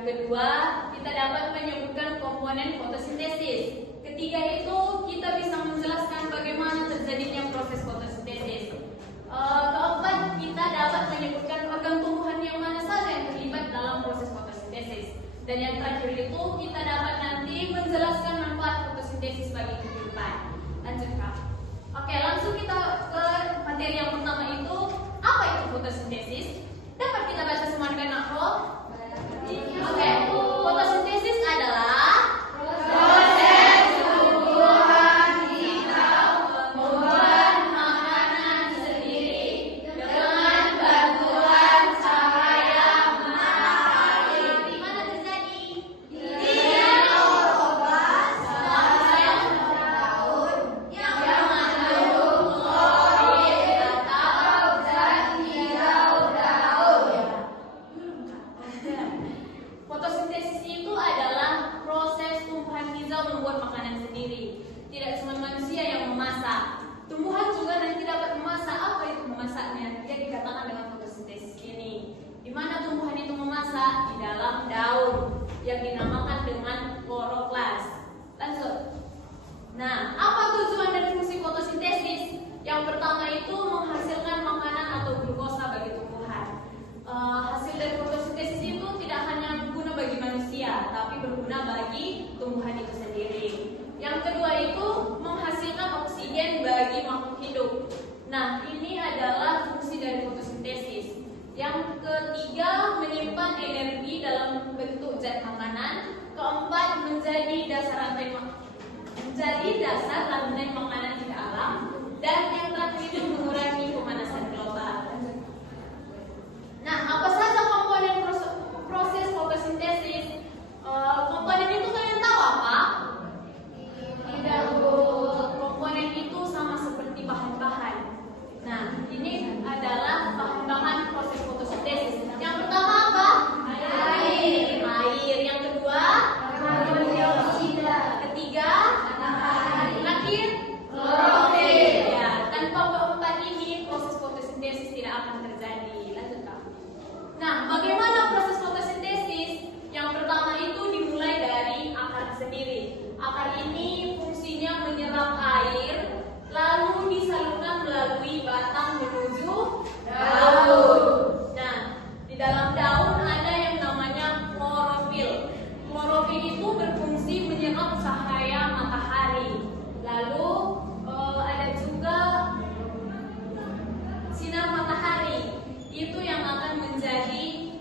Yang kedua, kita dapat menyebutkan komponen fotosintesis. Ketiga itu kita bisa menjelaskan bagaimana terjadinya proses fotosintesis. Keempat, kita dapat menyebutkan organ tumbuhan yang mana saja yang terlibat dalam proses fotosintesis. Dan yang terakhir itu kita dapat nanti menjelaskan manfaat fotosintesis bagi kehidupan. Lanjut Kak. Oke, langsung kita ke materi yang pertama itu, apa itu fotosintesis? Dapat kita baca semua dengan aku? Oke, fotosintesis adalah proses tumbuhan hijau membuat makanan sendiri dengan bantuan cahaya matahari. Di mana terjadi? Di globas dan daun yang mengandung klorofil atau zat hijau daun. Fotosintesis itu adalah proses tumbuhan hijau membuat makanan sendiri. Tidak cuma manusia yang memasak, tumbuhan juga nanti dapat memasak. Apa itu memasaknya? Dia dikatakan dengan fotosintesis ini. Di mana tumbuhan itu memasak? Di dalam daun yang dinamakan dengan kloroplas. Lanjut. Nah, apa tujuan dari fungsi fotosintesis? Yang pertama itu menghasilkan makanan atau glukosa bagi tumbuhan. Hasil dari fotosintesis itu tidak hanya berguna bagi manusia, tapi berguna bagi tumbuhan itu sendiri. Yang kedua itu menghasilkan oksigen bagi makhluk hidup. Nah, ini adalah fungsi dari fotosintesis. Yang ketiga, menyimpan energi dalam bentuk zat makanan. Keempat, menjadi dasar rantai makanan di alam. Dan yang terakhir itu mengurangi pemanasan global. Nah, apa saja komponen proses fotosintesis? Komponen itu kalian tahu apa? Tidak, Bu. Komponen itu sama seperti bahan-bahan. Nah, ini adalah bahan-bahan proses fotosintesis. Yang pertama apa? Air. Yang kedua? Karbon dioksida. Ketiga? Matahari. Terakhir? Klorofil. Ya, tanpa keempat ini proses fotosintesis tidak akan terjadi. Lanjut Kak. Nah, bagaimana proses fotosintesis? Yang pertama itu dimulai dari akar sendiri. Akar ini fungsinya menyerap air, lalu disalurkan melalui batang menuju daun. Nah, di dalam daun ada yang namanya klorofil. Klorofil itu berfungsi menyerap cahaya matahari. Lalu ada juga sinar matahari. Itu yang akan menjadi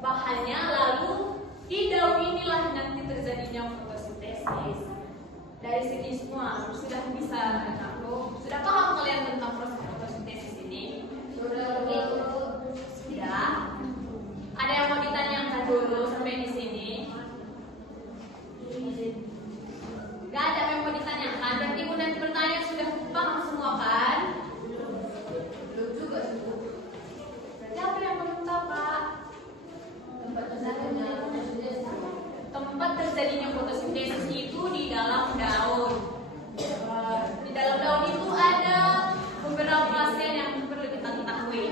bahannya, lalu di daun inilah nanti terjadinya fotosintesis. Dari segi semua sudah bisa sudah paham kalian tentang proses fotosintesis ini? Sudah. Ada yang mau ditanyakan dulu sampai di sini? Gak ada yang mau ditanyakan. Berarti ibu nanti bertanya sudah paham semua kan? Belum juga sih. Siapa yang belum tahu Pak? Tempat terjadinya fotosintesis itu di dalam daun. Di dalam daun itu ada beberapa bagian yang perlu kita ketahui.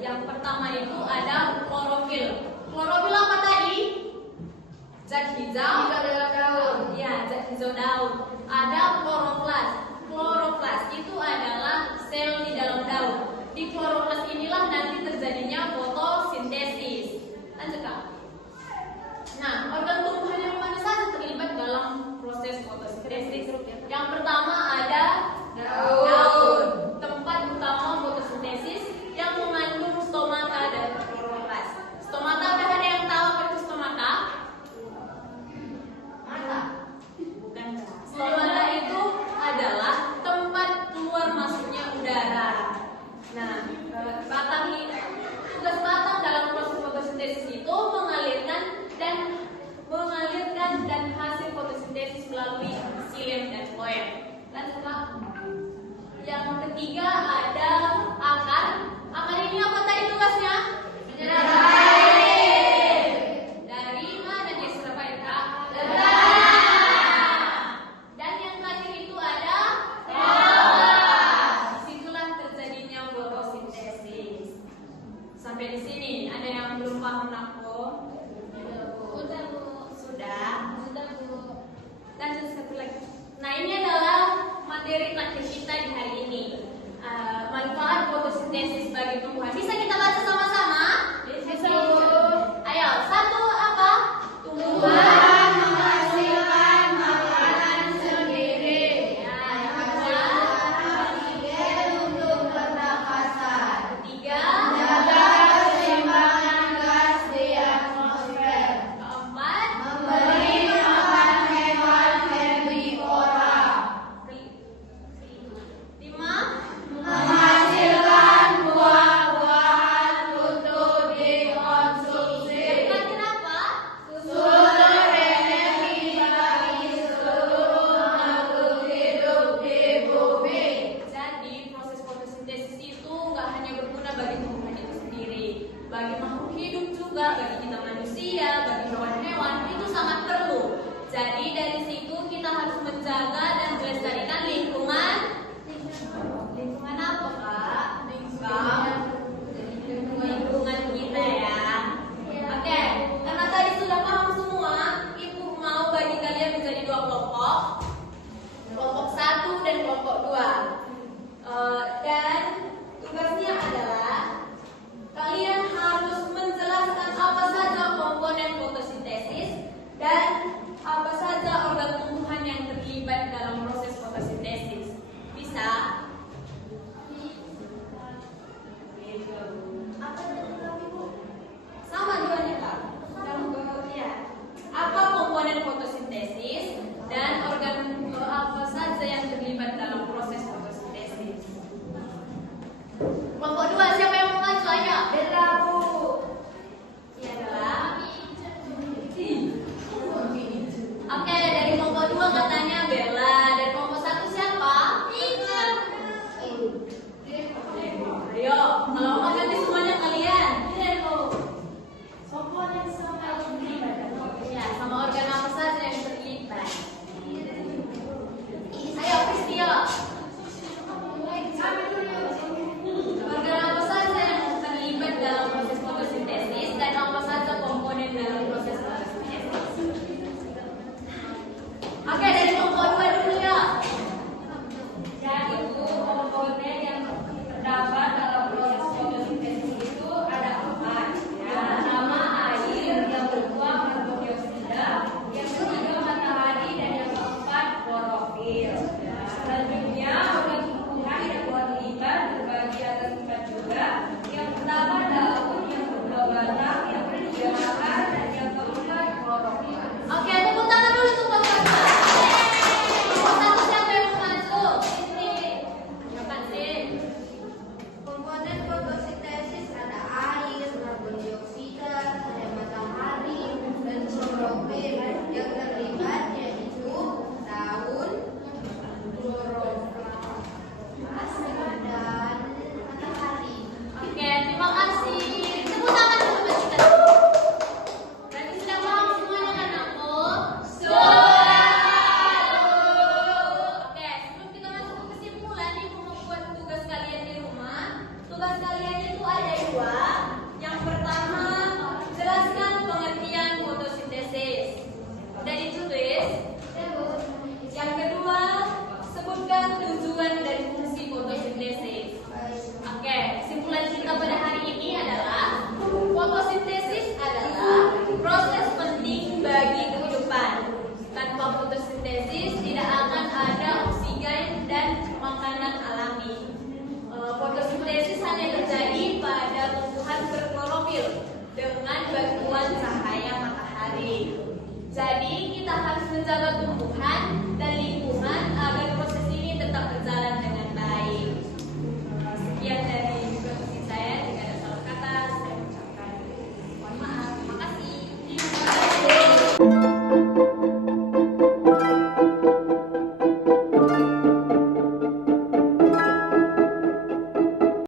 Yang pertama itu ada klorofil. Klorofil apa tadi? Zat hijau dalam daun. Ya, zat hijau daun. Ada kloroplas. Kloroplas itu adalah sel di dalam daun. Di kloroplas inilah nanti terjadinya fotosintesis. Lanjut Kak. Nah, organ tumbuhan yang mana saja terlibat dalam proses fotosintesis? Yang pertama ada daun, tempat utama fotosintesis yang mengandung stomata dan kloroplas. Stomata, ada yang tahu apa itu stomata? Mata. Bukan. Stomata itu adalah tempat keluar masuknya udara. Nah, tugas batang dalam proses fotosintesis itu mengalirkan dan hasil fotosintesis melalui xilem dan floem. Lanjut Kak. Yang ketiga ada akar. Akar ini apa tadi tugasnya? Menyerap air. Dari mana dia serap air Kak? Dan yang terakhir itu ada kloroplas. Disitulah terjadinya fotosintesis. Sampai di sini ada yang belum paham aku? tercipta di hari ini. Manfaat fotosintesis bagi tumbuhan. Bisa kita baca sama-sama? Bisa.